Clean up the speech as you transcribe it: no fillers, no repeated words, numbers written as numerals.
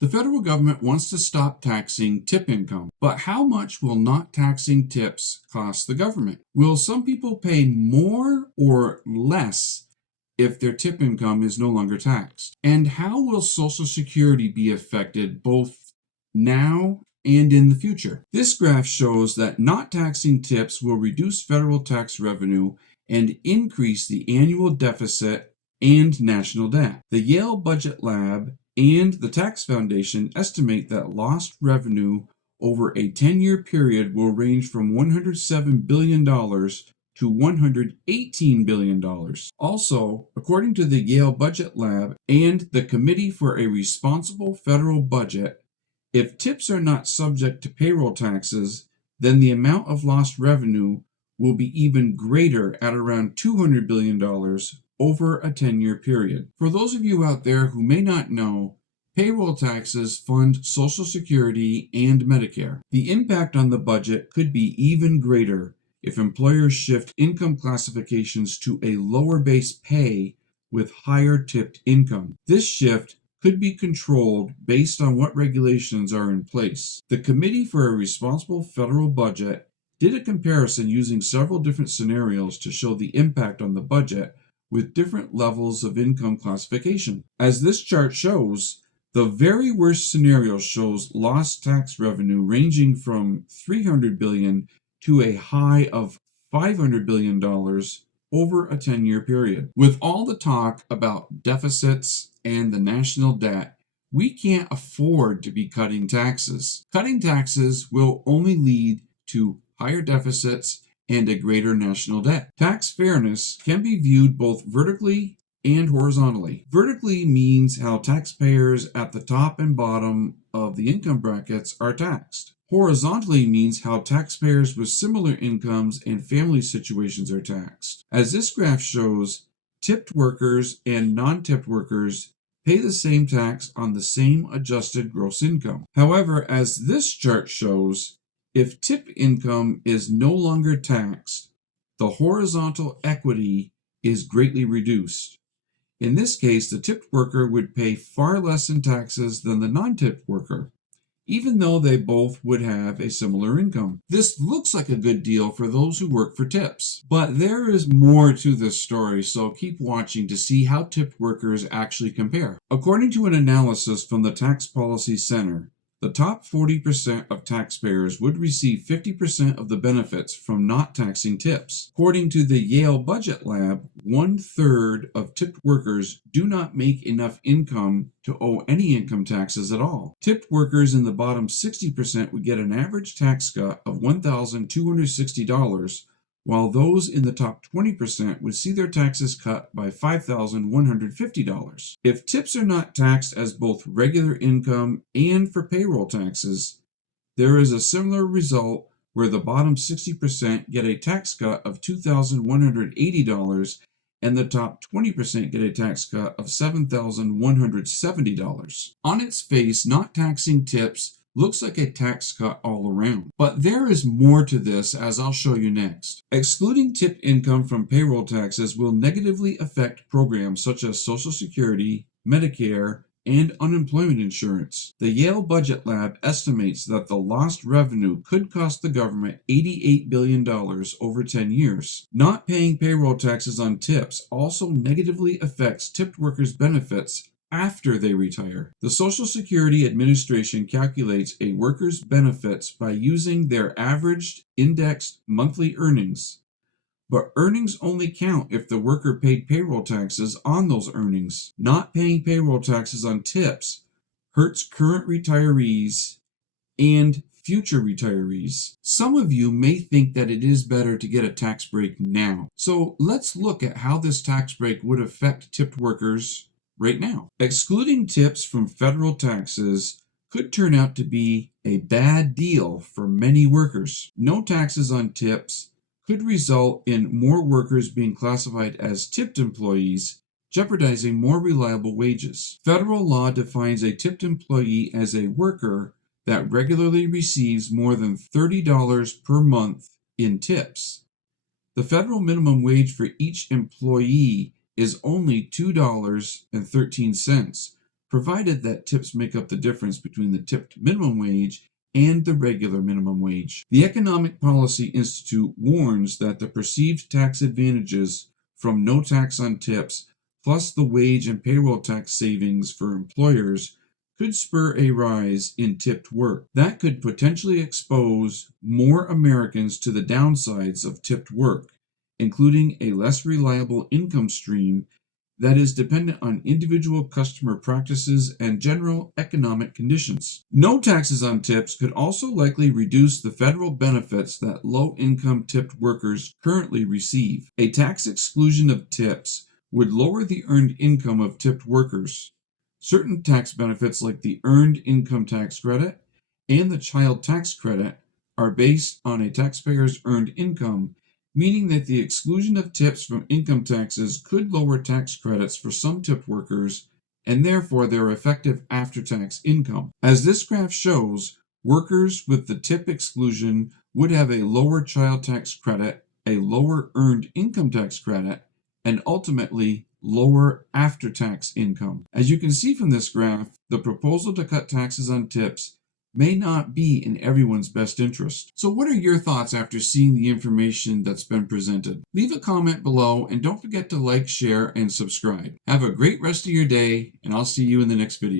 The federal government wants to stop taxing tip income, but how much will not taxing tips cost the government? Will some people pay more or less if their tip income is no longer taxed? And how will Social Security be affected both now and in the future? This graph shows that not taxing tips will reduce federal tax revenue and increase the annual deficit and national debt. The Yale Budget Lab and the Tax Foundation estimate that lost revenue over a 10-year period will range from $107 billion to $118 billion. Also, according to the Yale Budget Lab and the Committee for a Responsible Federal Budget, if tips are not subject to payroll taxes, then the amount of lost revenue will be even greater at around $200 billion over a 10-year period. For those of you out there who may not know, payroll taxes fund Social Security and Medicare. The impact on the budget could be even greater if employers shift income classifications to a lower base pay with higher tipped income. This shift could be controlled based on what regulations are in place. The Committee for a Responsible Federal Budget did a comparison using several different scenarios to show the impact on the budget with different levels of income classification. As this chart shows, the very worst scenario shows lost tax revenue ranging from $300 billion to a high of $500 billion over a 10-year period. With all the talk about deficits and the national debt, we can't afford to be cutting taxes. Cutting taxes will only lead to higher deficits and a greater national debt. Tax fairness can be viewed both vertically and horizontally. Vertically means how taxpayers at the top and bottom of the income brackets are taxed. Horizontally means how taxpayers with similar incomes and family situations are taxed. As this graph shows, tipped workers and non-tipped workers pay the same tax on the same adjusted gross income. However, as this chart shows, if tip income is no longer taxed, the horizontal equity is greatly reduced. In this case, the tipped worker would pay far less in taxes than the non-tipped worker, even though they both would have a similar income. This looks like a good deal for those who work for tips, but there is more to this story, so keep watching to see how tipped workers actually compare. According to an analysis from the Tax Policy Center, the top 40% of taxpayers would receive 50% of the benefits from not taxing tips. According to the Yale Budget Lab, 1/3 of tipped workers do not make enough income to owe any income taxes at all. Tipped workers in the bottom 60% would get an average tax cut of $1,260, while those in the top 20% would see their taxes cut by $5,150. If tips are not taxed as both regular income and for payroll taxes, there is a similar result where the bottom 60% get a tax cut of $2,180 and the top 20% get a tax cut of $7,170. On its face, not taxing tips looks like a tax cut all around. But there is more to this, as I'll show you next. Excluding tip income from payroll taxes will negatively affect programs such as Social Security, Medicare, and unemployment insurance. The Yale Budget Lab estimates that the lost revenue could cost the government $88 billion over 10 years. Not paying payroll taxes on tips also negatively affects tipped workers' benefits after they retire. The Social Security Administration calculates a worker's benefits by using their averaged indexed monthly earnings, but earnings only count if the worker paid payroll taxes on those earnings. Not paying payroll taxes on tips hurts current retirees and future retirees. Some of you may think that it is better to get a tax break now. So let's look at how this tax break would affect tipped workers right now. Excluding tips from federal taxes could turn out to be a bad deal for many workers. No taxes on tips could result in more workers being classified as tipped employees, jeopardizing more reliable wages. Federal law defines a tipped employee as a worker that regularly receives more than $30 per month in tips. The federal minimum wage for each employee is only $2.13, provided that tips make up the difference between the tipped minimum wage and the regular minimum wage. The Economic Policy Institute warns that the perceived tax advantages from no tax on tips, plus the wage and payroll tax savings for employers, could spur a rise in tipped work. That could potentially expose more Americans to the downsides of tipped work, including a less reliable income stream that is dependent on individual customer practices and general economic conditions. No taxes on tips could also likely reduce the federal benefits that low-income tipped workers currently receive. A tax exclusion of tips would lower the earned income of tipped workers. Certain tax benefits like the Earned Income Tax Credit and the Child Tax Credit are based on a taxpayer's earned income, meaning that the exclusion of tips from income taxes could lower tax credits for some tip workers and therefore their effective after-tax income. As this graph shows, workers with the tip exclusion would have a lower child tax credit, a lower earned income tax credit, and ultimately lower after-tax income. As you can see from this graph, the proposal to cut taxes on tips may not be in everyone's best interest. So what are your thoughts after seeing the information that's been presented? Leave a comment below and don't forget to like, share, and subscribe. Have a great rest of your day, and I'll see you in the next video.